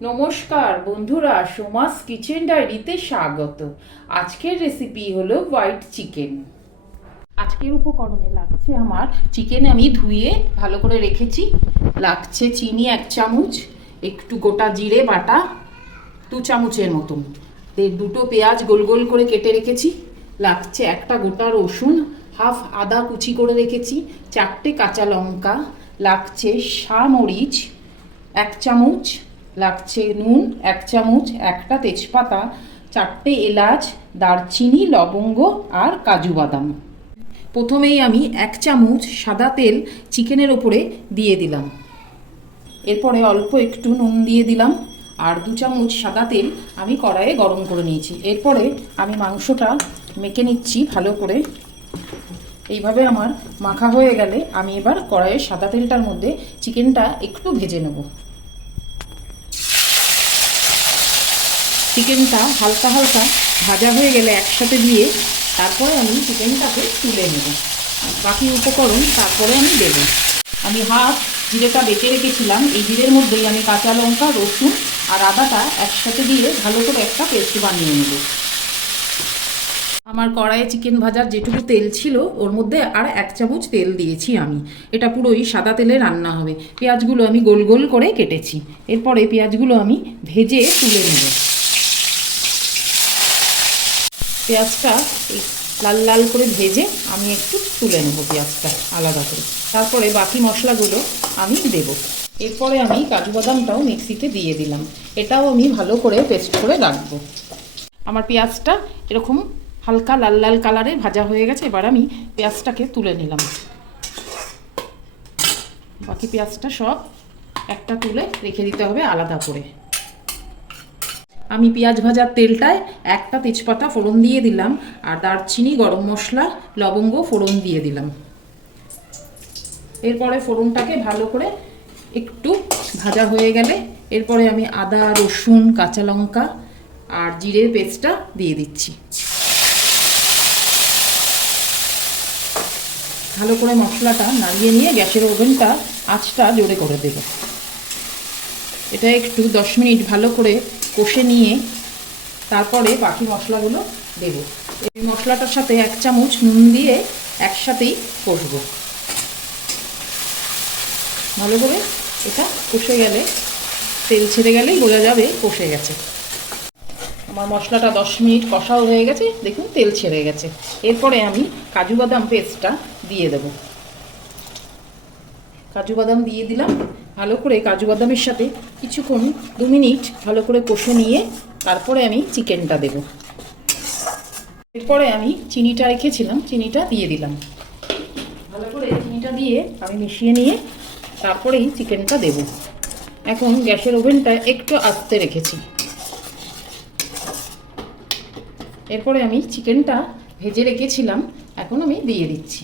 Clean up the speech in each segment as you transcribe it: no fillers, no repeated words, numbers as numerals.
নমস্কার বন্ধুরা, সোমাস কিচেন ডায়েরিতে স্বাগত। আজকের রেসিপি হলো হোয়াইট চিকেন। আজকের উপকরণে লাগছে আমার চিকেন আমি ধুয়ে ভালো করে রেখেছি। লাগছে চিনি 1 চামচ, একটু গোটা জিরে বাটা 2 চামচের মতন, দুটো পেঁয়াজ গোল গোল করে কেটে রেখেছি। লাগছে একটা গোটা রসুন, হাফ আদা কুচি করে রেখেছি, 4টে কাঁচা লঙ্কা, লাগছে মরিচ 1 চামচ, লাগছে নুন 1 চামচ, একটা তেজপাতা, 4টে এলাচ, দারচিনি, লবঙ্গ আর কাজু বাদাম। প্রথমেই আমি 1 চামচ সাদা তেল চিকেনের ওপরে দিয়ে দিলাম। এরপরে অল্প একটু নুন দিয়ে দিলাম আর 2 চামচ সাদা তেল আমি কড়াইয়ে গরম করে নিয়েছি। এরপরে আমি মাংসটা মেখে নিচ্ছি ভালো করে। এইভাবে আমার মাখা হয়ে গেলে আমি এবার কড়াইয়ের সাদা তেলটার মধ্যে চিকেনটা একটু ভেজে নেব। চিকেনটা হালকা হালকা ভাজা হয়ে গেলে একসাথে দিয়ে তারপরে আমি চিকেনটাকে তুলে নেব। বাকি উপকরণ তারপরে আমি দেব। আমি হাফ জিরেটা বেটে রেখেছিলাম, এই জিরের মধ্যেই আমি কাঁচা লঙ্কা, রসুন আর আদাটা একসাথে দিয়ে ভালো করে একটা পেস্ট বানিয়ে নেব। আমার কড়াইয়ে চিকেন ভাজার যেটুকু তেল ছিল ওর মধ্যে আর 1 চামচ তেল দিয়েছি আমি। এটা পুরোই সাদা তেলে রান্না হবে। পেঁয়াজগুলো আমি গোল গোল করে কেটেছি। এরপরে পেঁয়াজগুলো আমি ভেজে তুলে নেব। পেঁয়াজটা লাল লাল করে ভেজে আমি একটু তুলে নেব পেঁয়াজটা আলাদা করে। তারপরে বাকি মশলাগুলো আমি দেব। এরপরে আমি কাজু বাদামটাও মিক্সিতে দিয়ে দিলাম। এটাও আমি ভালো করে পেস্ট করে রাখবো। আমার পেঁয়াজটা এরকম হালকা লাল লাল কালারে ভাজা হয়ে গেছে। এবার আমি পেঁয়াজটাকে তুলে নিলাম। বাকি পেঁয়াজটা সব একটা তুলে রেখে দিতে হবে আলাদা করে। আমি পেঁয়াজ ভাজার তেলটায় একটা তেজপাতা ফোড়ন দিয়ে দিলাম আর দারচিনি, গরম মশলা, লবঙ্গ ফোড়ন দিয়ে দিলাম। এরপরে ফোড়নটাকে ভালো করে একটু ভাজা হয়ে গেলে এরপরে আমি আদা, রসুন, কাঁচা লঙ্কা আর জিরের পেস্টটা দিয়ে দিচ্ছি। ভালো করে মশলাটা নাড়িয়ে নিয়ে গ্যাসের ওভেনটা আঁচটা জোরে করে দেব। এটা একটু 10 মিনিট ভালো করে কষে নিয়ে তারপরে বাকি মশলাগুলো দেব। এই মশলাটার সাথে 1 চামচ নুন দিয়ে একসাথেই কষবো। ভালো করে এটা কষে গেলে তেল ছেড়ে গেলেই বোঝা যাবে কষে গেছে। আমার মশলাটা 10 মিনিট কষাও হয়ে গেছে, দেখুন তেল ছেড়ে গেছে। এরপরে আমি কাজু বাদাম পেস্টটা দিয়ে দেব। কাজু বাদাম দিয়ে দিলাম। ভালো করে কাজু বাদামের সাথে কিছুক্ষণ 2 মিনিট ভালো করে কষে নিয়ে তারপরে আমি চিকেনটা দেব। এরপরে আমি চিনিটা রেখেছিলাম, চিনিটা দিয়ে দিলাম। ভালো করে চিনিটা দিয়ে আমি মিশিয়ে নিয়ে তারপরেই চিকেনটা দেব। এখন গ্যাসের ওভেনটা একটু আস্তে রেখেছি। এরপরে আমি চিকেনটা ভেজে রেখেছিলাম, এখন আমি দিয়ে দিচ্ছি।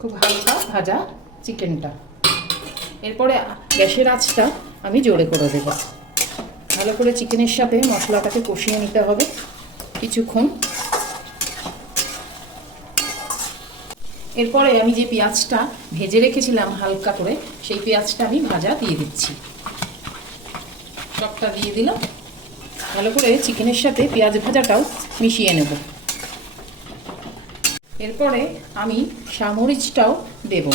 খুব হালকা ভাজা চিকেনটা। এরপরে গ্যাসের আঁচটা আমি জোরে করে দেব। ভালো করে চিকেনের সাথে মশলাটাকে কষিয়ে নিতে হবে কিছুক্ষণ। এরপরে আমি যে পেঁয়াজটা ভেজে রেখেছিলাম হালকা করে, সেই পেঁয়াজটা আমি ভাজা দিয়ে দিচ্ছি। সবটা দিয়ে দিলাম। ভালো করে চিকেনের সাথে পেঁয়াজ ভাজাটাও মিশিয়ে নেব। এরপরে আমি মরিচটাও দেব।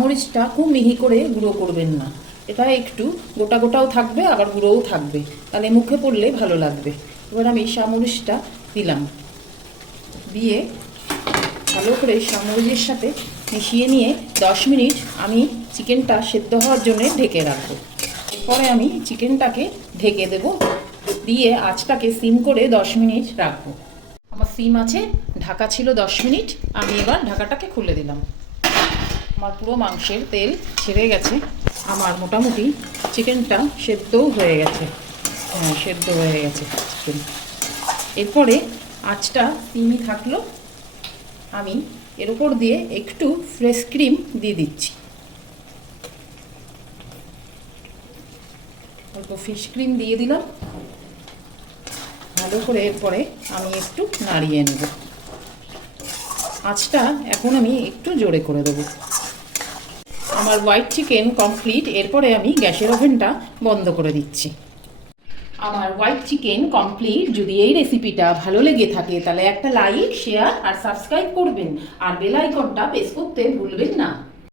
মরিচটা খুব মিহি করে গুঁড়ো করবেন না, এটা একটু গোটা গোটাও থাকবে আবার গুঁড়োও থাকবে, তাহলে মুখে পড়লে ভালো লাগবে। এবার আমি মরিচটা দিলাম, দিয়ে ভালো করে মরিচের সাথে মিশিয়ে নিয়ে 10 মিনিট আমি চিকেনটা সেদ্ধ হওয়ার জন্য ঢেকে রাখবো। এরপরে আমি চিকেনটাকে ঢেকে দেব, দিয়ে আঁচটাকে সিম করে 10 মিনিট রাখবো। আমার সিম আছে, ঢাকা ছিল 10 মিনিট। আমি এবার ঢাকাটাকে খুলে দিলাম। আমার পুরো মাংসের তেল ছেড়ে গেছে। আমার মোটামুটি চিকেনটা সেদ্ধও হয়ে গেছে। হ্যাঁ, সেদ্ধ হয়ে গেছে চিকেন। এরপরে আঁচটা সিমই থাকলো। আমি এর উপর দিয়ে একটু ফ্রেশ ক্রিম দিয়ে দিচ্ছি। অল্প ফিশ ক্রিম দিয়ে দিলাম। ভালো করে এরপরে আমি একটু নাড়িয়ে নেব। আঁচটা এখন আমি একটু জোরে করে দেব। আমার হোয়াইট চিকেন কমপ্লিট। এরপরে আমি গ্যাসের ওভেনটা বন্ধ করে দিচ্ছি। আমার হোয়াইট চিকেন কমপ্লিট। যদি এই রেসিপিটা ভালো লেগে থাকে তাহলে একটা লাইক, শেয়ার আর সাবস্ক্রাইব করবেন, আর বেল আইকনটা প্রেস করতে ভুলবেন না।